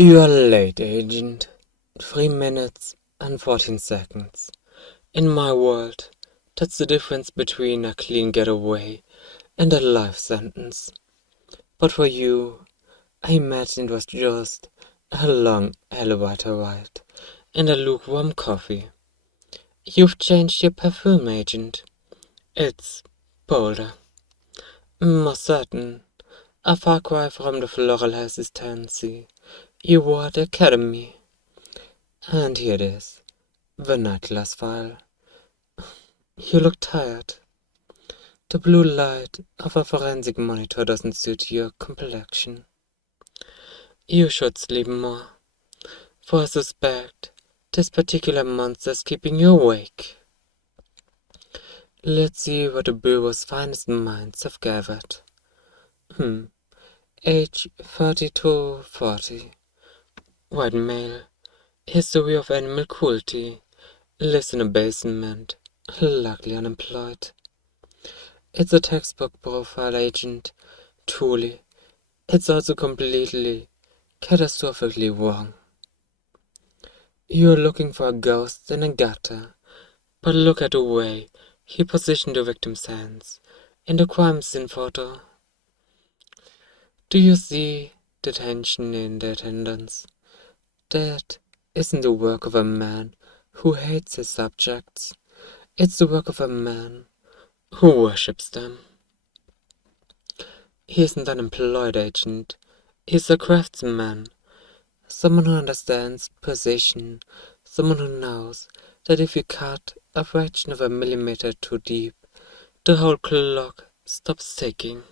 You are late, Agent. 3 minutes and 14 seconds. In my world, that's the difference between a clean getaway and a life sentence. But for you, I imagine it was just a long elevator ride and a lukewarm coffee. You've changed your perfume, Agent. It's bolder, more certain, a far cry from the floral hesitancy you wore at the academy. And here it is. The nightglass file. You look tired. The blue light of a forensic monitor doesn't suit your complexion. You should sleep more, for I suspect this particular monster's keeping you awake. Let's see what the Bureau's finest minds have gathered. Age 30 to 40. White male. History of animal cruelty. Lives in a basement. Likely unemployed. It's a textbook profile, Agent. Truly. It's also completely, catastrophically wrong. You're looking for a ghost in a gutter, but look at the way he positioned the victim's hands in the crime scene photo. Do you see the tension in the attendants? That isn't the work of a man who hates his subjects. It's the work of a man who worships them. He isn't an employed agent. He's a craftsman. Someone who understands precision. Someone who knows that if you cut a fraction of a millimeter too deep, the whole clock stops ticking.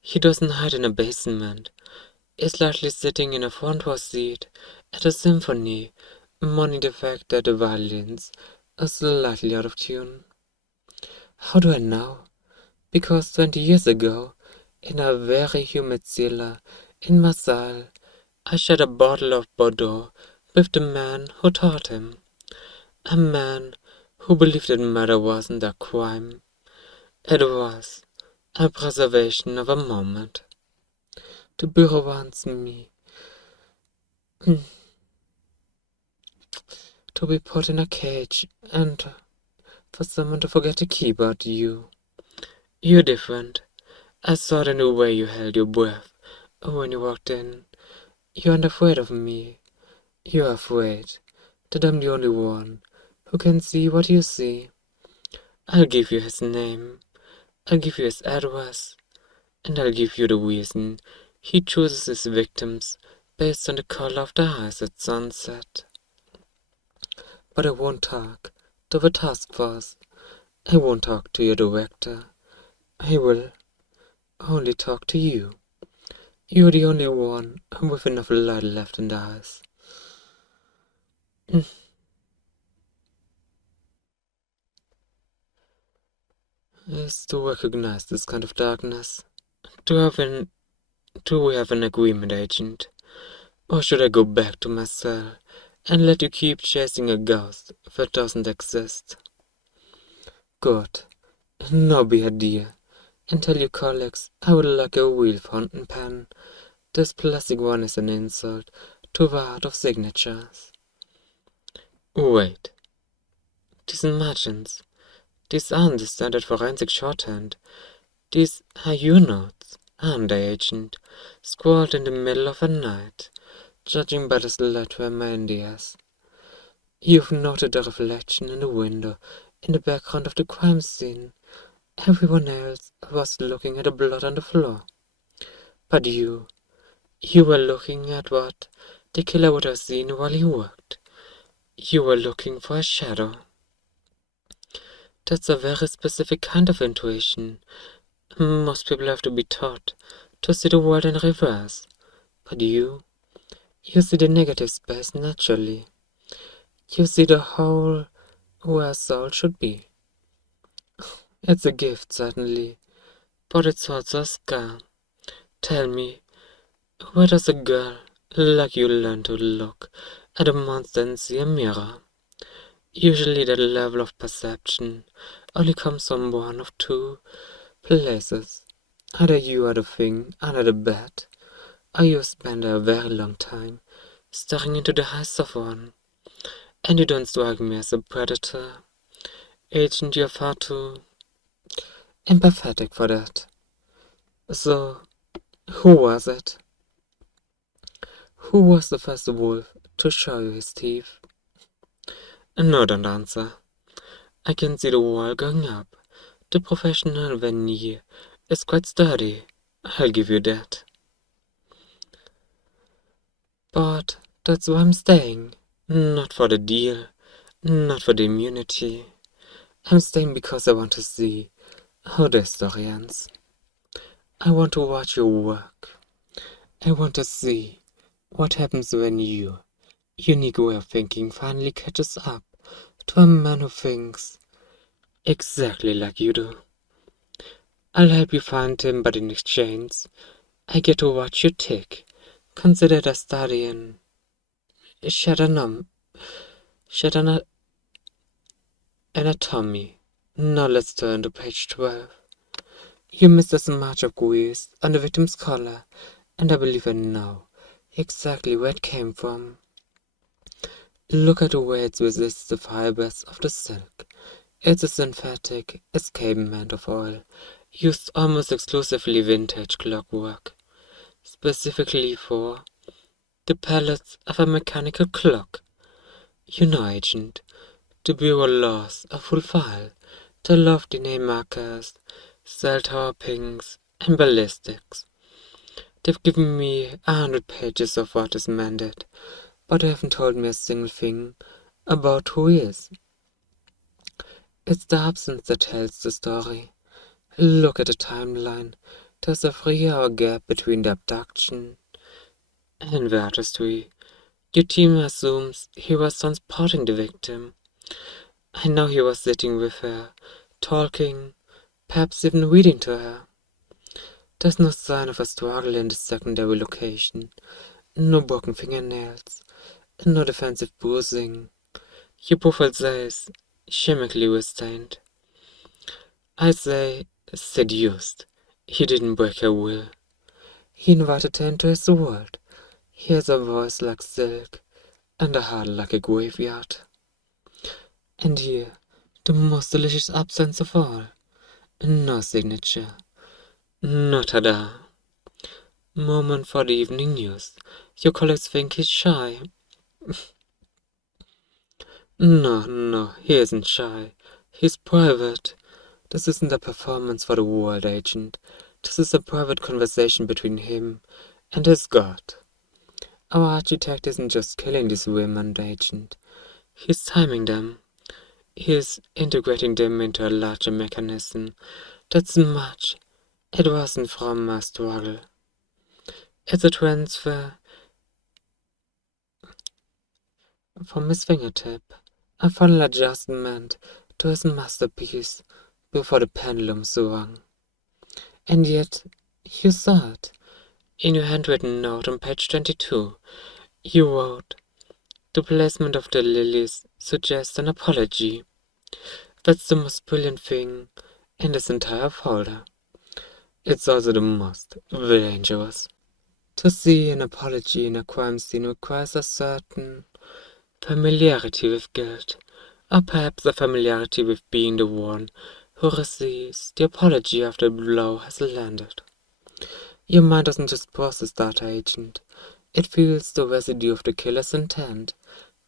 He doesn't hide in a basement. He's likely sitting in a front row seat at a symphony, mourning the fact that the violins are slightly out of tune. How do I know? Because 20 years ago, in a very humid cellar in Marseille, I shared a bottle of Bordeaux with the man who taught him. A man who believed that murder wasn't a crime. It was a preservation of a moment. The Bureau wants me to be put in a cage and for someone to forget the key about you. You're different. I saw it in the way you held your breath when you walked in. You aren't afraid of me. You're afraid that I'm the only one who can see what you see. I'll give you his name. I'll give you his address. And I'll give you the reason he chooses his victims based on the color of their eyes at sunset. But I won't talk to the task force. I won't talk to your director. I will only talk to you. You're the only one with enough light left in the eyes. Is to recognize this kind of darkness. Do we have an agreement, Agent? Or should I go back to my cell and let you keep chasing a ghost that doesn't exist? Good. Now be a dear and tell your colleagues I would like a real fountain pen. This plastic one is an insult to the art of signatures. Wait. These margins. These aren't the standard forensic shorthand. These are your notes, aren't they, Agent? Scrawled in the middle of the night, judging by the slight where my Indias. You've noted the reflection in the window in the background of the crime scene. Everyone else was looking at the blood on the floor. But you were looking at what the killer would have seen while he worked. You were looking for a shadow. That's a very specific kind of intuition. Most people have to be taught to see the world in reverse. But you see the negative space naturally. You see the hole where a soul should be. It's a gift, certainly, but it's also a scar. Tell me, where does a girl like you learn to look at a monster and see a mirror? Usually that level of perception only comes from one of two places. Either you are the thing under the bed, You spend a very long time staring into the eyes of one, and you don't strike me as a predator. Agent, you're far too empathetic for that. So, who was it? Who was the first wolf to show you his teeth? No, don't answer. I can see the wall going up. The professional veneer is quite sturdy. I'll give you that. But that's why I'm staying. Not for the deal. Not for the immunity. I'm staying because I want to see how the story ends. I want to watch your work. I want to see what happens when your unique way of thinking finally catches up to a man who thinks exactly like you do. I'll help you find him, but in exchange, I get to watch you tick. Consider it a study in Shadanum. Anatomy. Now let's turn to page 12. You missed a smudge of grease on the victim's collar, and I believe I know exactly where it came from. Look at the way it resists the fibers of the silk. It's a synthetic escapement of oil, used almost exclusively vintage clockwork, specifically for the pellets of a mechanical clock. You know, Agent, the Bureau laws are full file. They love DNA markers, cell tower pings, and ballistics. They've given me 100 pages of what is mandated, but they haven't told me a single thing about who he is. It's the absence that tells the story. Look at the timeline. There's a 3-hour gap between the abduction and the artistry. Your team assumes he was transporting the victim. I know he was sitting with her, talking, perhaps even reading to her. There's no sign of a struggle in the secondary location. No broken fingernails, no defensive bruising. Your profile says chemically restrained. I say seduced. He didn't break her will. He invited her into his world. He has a voice like silk and a heart like a graveyard. And here, the most delicious absence of all. No signature. No tada. Moment for the evening news. Your colleagues think he's shy. No, he isn't shy. He's private. This isn't a performance for the world, Agent. This is a private conversation between him and his God. Our architect isn't just killing these women, Agent. He's timing them. He's integrating them into a larger mechanism that's much. It wasn't from a struggle. It's a transfer from his fingertip, a final adjustment to his masterpiece before the pendulum swung. And yet, you saw it. In your handwritten note on page 22, you wrote, "The placement of the lilies suggests an apology." That's the most brilliant thing in this entire folder. It's also the most dangerous. To see an apology in a crime scene requires a certain familiarity with guilt, or perhaps a familiarity with being the one who receives the apology after the blow has landed. Your mind doesn't just process that, Agent. It feels the residue of the killer's intent.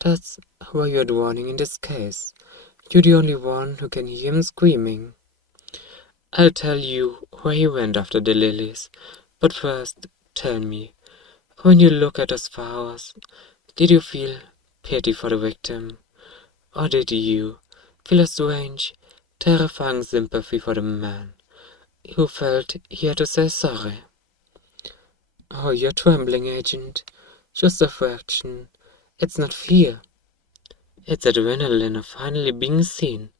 That's why you're drowning in this case. You're the only one who can hear him screaming. I'll tell you where he went after the lilies, but first, tell me, when you look at those flowers, did you feel pity for the victim? Or did you feel a strange, terrifying sympathy for the man who felt he had to say sorry? Oh, you're trembling, Agent. Just a fraction. It's not fear. It's adrenaline of finally being seen.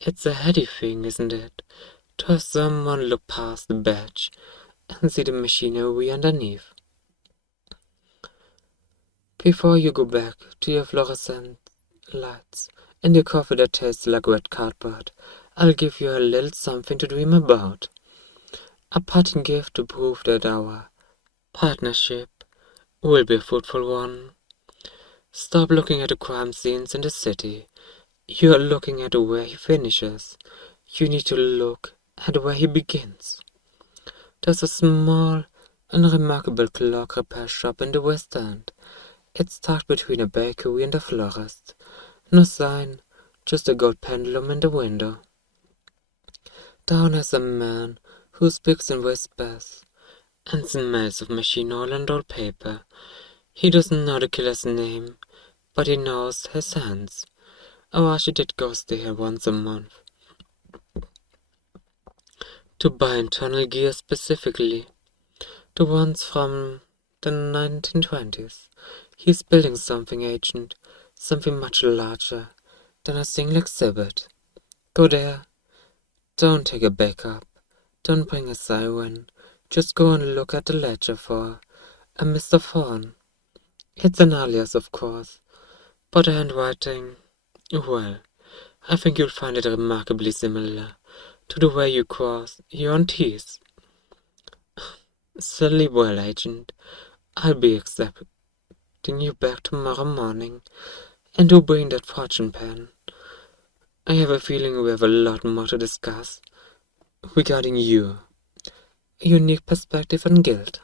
It's a heady thing, isn't it? To have someone look past the badge and see the machinery underneath. Before you go back to your fluorescent lights and your coffee that tastes like red cardboard, I'll give you a little something to dream about. A parting gift to prove that our partnership will be a fruitful one. Stop looking at the crime scenes in the city. You are looking at where he finishes. You need to look at where he begins. There's a small and remarkable clock repair shop in the West End. It's tucked between a bakery and a florist. No sign, just a gold pendulum in the window. Down is a man who speaks in whispers and smells of machine oil and old paper. He doesn't know the killer's name, but he knows his hands. Our architect goes there once a month to buy internal gear specifically, the ones from the 1920s. He's building something, Agent, something much larger than a single exhibit. Go there. Don't take a backup. Don't bring a siren. Just go and look at the ledger for a Mr. Fawn. It's an alias, of course, but the handwriting, well, I think you'll find it remarkably similar to the way you cross your own T's. Sleep well, Agent. I'll be expecting you back tomorrow morning, and do bring that fortune pen. I have a feeling we have a lot more to discuss regarding you, a unique perspective on guilt.